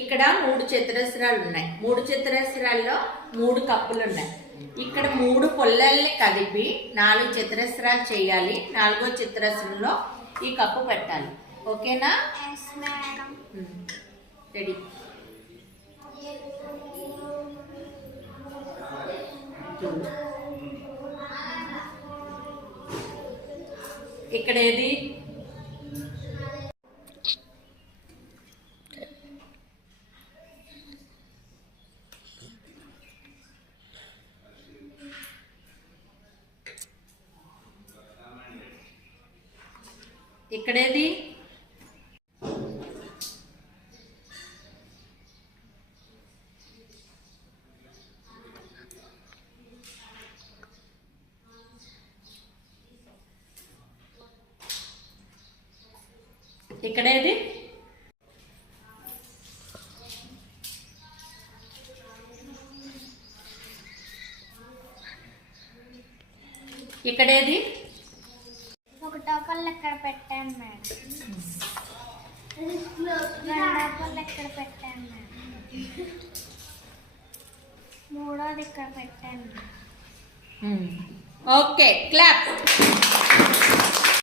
ఇక్కడ 3 చతురస్రాలు ఉన్నాయి. 3 చతురస్రాల్లో 3 కప్పులు ఉన్నాయి. ఇక్కడ 3 పుల్లల్ని కలిపి 4 చతురస్రాలు చేయాలి. 4వ చతురస్రంలో ఈ కప్పు పెట్టాలి. ఓకేనా? రెడీ. ఇక్కడ ఏది? ఇక్కడేది? ఇక్కడేది? ఇక్కడేది? ఒక టోకల్ ఎక్కడ పెట్టాను మేడం. 2 టోకల్ ఎక్కడ పెట్టాను మేడం. 3వది ఇక్కడ పెట్టాను. Okay, clap.